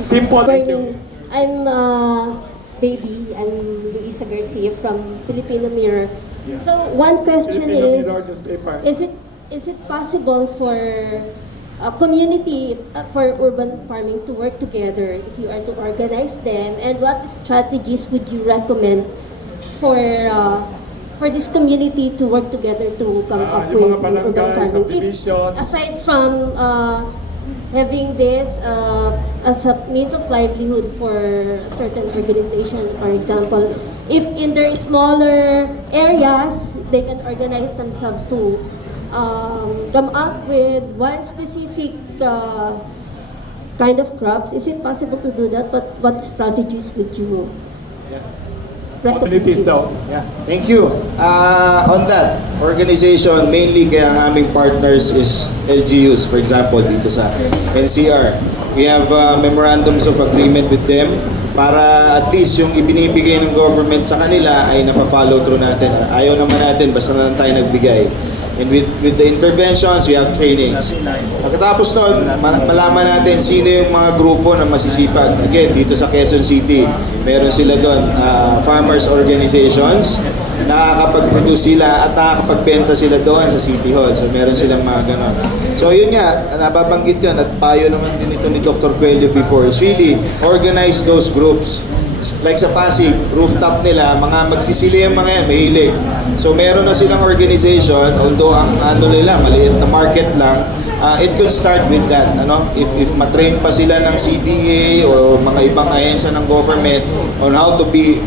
Simple. Thank you. I'm Baby. I'm Luisa Garcia from Filipino Mirror. So one question Filipino is, Mirror newspaper. is it possible for a community for urban farming to work together if you are to organize them? And what strategies would you recommend for this community to work together to come up with yung mga urban barangay, farming? subdivision. Aside from having this as a means of livelihood for a certain organization, for example, if in their smaller areas, they can organize themselves to come up with one specific kind of crops. Is it possible to do that? But what strategies would you recommend? Communities daw. Yeah, thank you. On that, organization, mainly kaya ang aming partners is LGUs, for example, dito sa NCR. We have memorandums of agreement with them para at least yung ibinibigay ng government sa kanila ay nafa-follow through natin. Ayaw naman natin, basta na lang tayo nagbigay. And with the interventions, we have trainings. Pagkatapos nun, malaman natin sino yung mga grupo na masisipag. Again, dito sa Quezon City, meron sila doon, farmers organizations, nakakapag-produce sila at nakakapagbenta sila doon sa City Hall. So meron silang mga ganon. So yun nga, nababanggit yun at payo naman din ito ni Dr. Coelho before, is really organize those groups. Like sa Pasig, rooftop nila, mga magsisili ang mga yan, mahilig. So meron na silang organization, although ang ano nila, maliit na market lang, it could start with that. Ano? If matrain pa sila ng CDA o mga ibang ahensya ng government on how to be,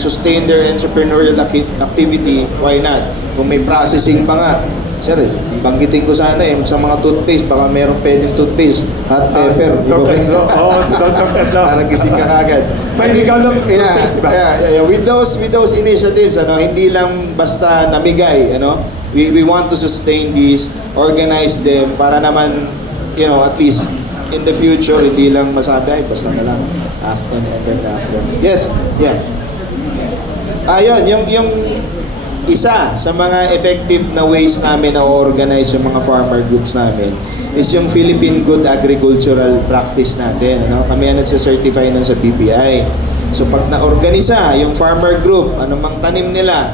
sustain their entrepreneurial activity, why not? Kung may processing pa nga, sir, banggitin ko sana sa mga toothpaste, baka meron pwedeng toothpaste, hot pepper, di ba? Oo, si Dr. Pedro. Para gising ka agad. May galong toothpaste ba? Yeah. With those initiatives, hindi lang basta namigay, we want to sustain these, organize them para naman, at least in the future, hindi lang masabi, ay basta na lang after and then after. Yes, yeah. Ayun, yung isa sa mga effective na ways namin na organize yung mga farmer groups namin is yung Philippine Good Agricultural Practice natin. Kami ang nagsa-certify nun sa BPI. So pag na-organisa yung farmer group, anumang tanim nila,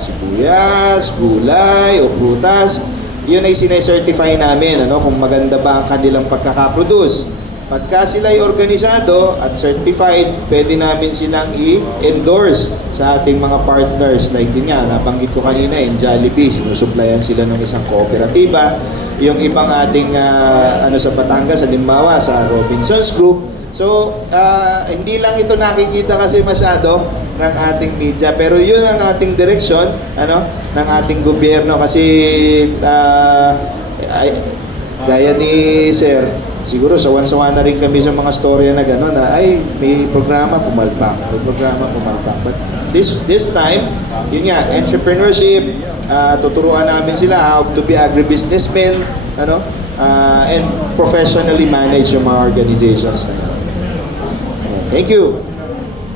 sibuyas, gulay, o prutas, yun ay sinecertify namin kung maganda ba ang kanilang pagkakaproduce. Pagka sila ay organisado at certified, pwede namin silang i-endorse sa ating mga partners. Like yun nga, nabanggit ko kanina, in Jollibee, sinusuplayan sila ng isang kooperatiba. Yung ibang ating sa Batangas, halimbawa sa Robinsons Group. So, hindi lang ito nakikita kasi masyado ng ating media, pero yun ang ating direksyon ng ating gobyerno kasi gaya ni Sir, siguro sawan-sawa na rin kami sa mga storya na gano'n na may programa pumalpak. But this time, yun nga, entrepreneurship, tuturuan namin sila how to be agribusinessmen, and professionally manage yung mga organizations na yun. Thank you.